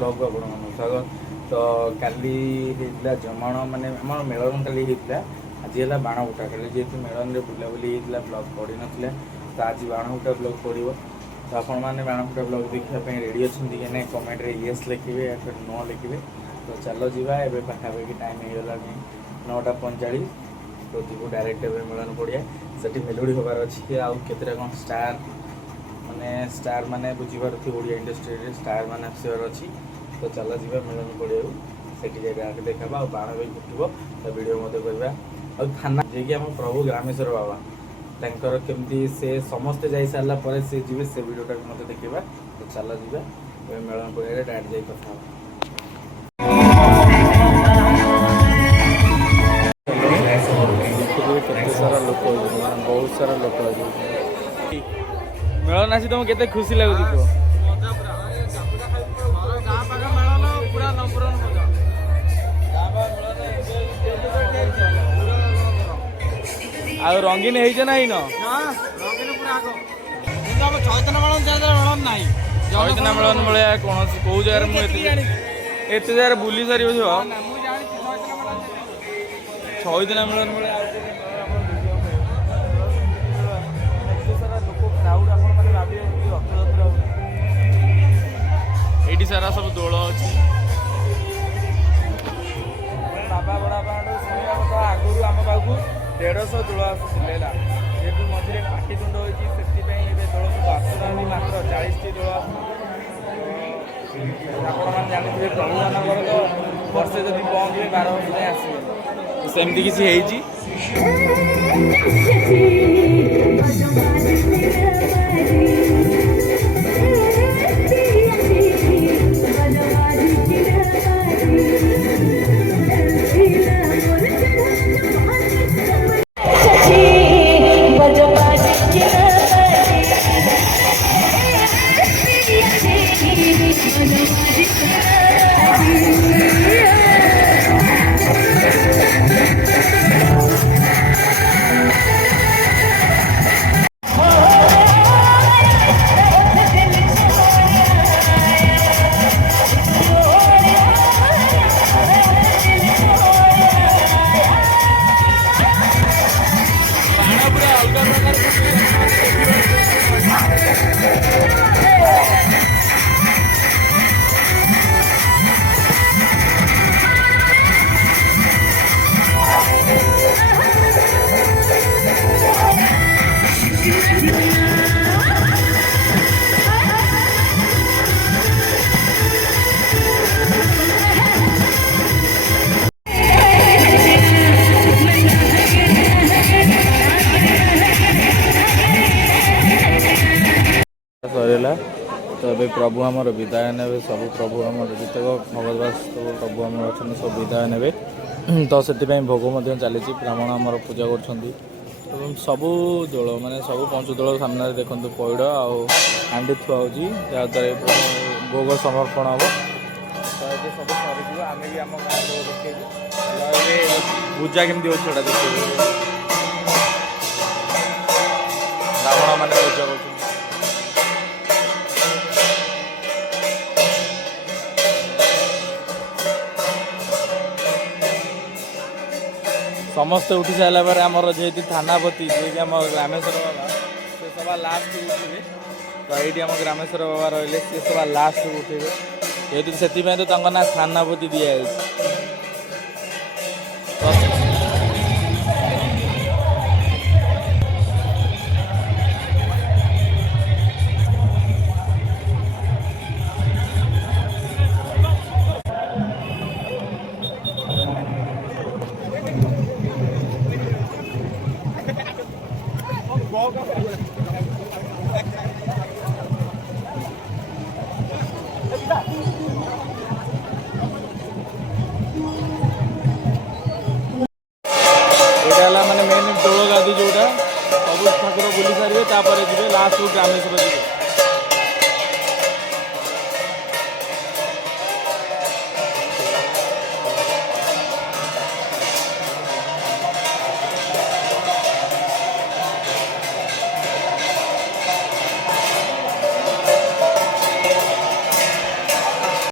Blog को आपण स्वागत। तो काली होता जमाण माने आम मेलन काली होता आज है बाण फुटा काली जेहतु मेलन में बुलाबुली होता ब्लॉग पड़ी ना तो आज बाण फुटा ब्लॉग पड़ो। तो आपण मैंने बाण फुटा ब्लॉग देखापी रेडी अच्छा कि ना कमेंट रे येस लिखे या फिर नो लिखे। तो चलो जीवा एवं पाखापाखि टाइम होगा 9:45। तो जीव डायरेक्ट एवं मिलन पड़िया से मेलोडी हबार अच्छी आउ केतरा कौन स्टार माने स्टार माने बुझीपार ओडिया इंडस्ट्री रे स्टार माने आसबार अच्छी। तो चलो जीवा मिलन पड़िया से देखा बाण भी फुटब तो भिड मत करवा और थाना जे कि आम प्रभु ग्रामेश्वर बाबा तांकर केमती से समस्ते जाई सारा पर से जीवे से वीडियोटा मत देखा। तो चलो जीवा मिलन पड़िया डायरेक्ट जाई कथा सारा लोक बहुत सारा लोक मेलन आसी तुमको केते खुशी लगुच कह आ रंगीन है ना चैतना मेलन भाया कौन कौ जगार एत जगह बुली सारी चैतना मेलन भाया ये सारा सब दोल अच्छी बाबा बड़ा आगुरी आम पाक 150 दोल आसूले जेहतु मझे पाटितुंड होती दोल सब आसुना मात्र 40टी दोल आपने जानते प्रभु मानकर तो वर्षे जब बंद हुए 12 वर्ष जाए आसवे सेमती किसी सरला। तो ये प्रभु आमर विदाय ने सब प्रभु आम जितक भगवत सब प्रभु आम अच्छा सब विदाय ने। तो से भोग चली ब्राह्मण आमर पूजा कर सबू दोल माने सब पंचदोल सामने देखो पैड़ आंडी थुआ जहाँद्वारा भोग समर्पण हम। तो ये सब सरी आम भी आम गाँव देखे पूजा केमती हो देखे ब्राह्मण मैंने पूजा कर समस्ते उठी सारा पर आमर जेहतु थानापति जे कि आम ग्रामेश्वर बाबा से सभा लास्ट उठे। तो ये आम ग्रामेश्वर बाबा रही सी सभा लास्ट उठे जेहतु से तो ना थानापति दिखाई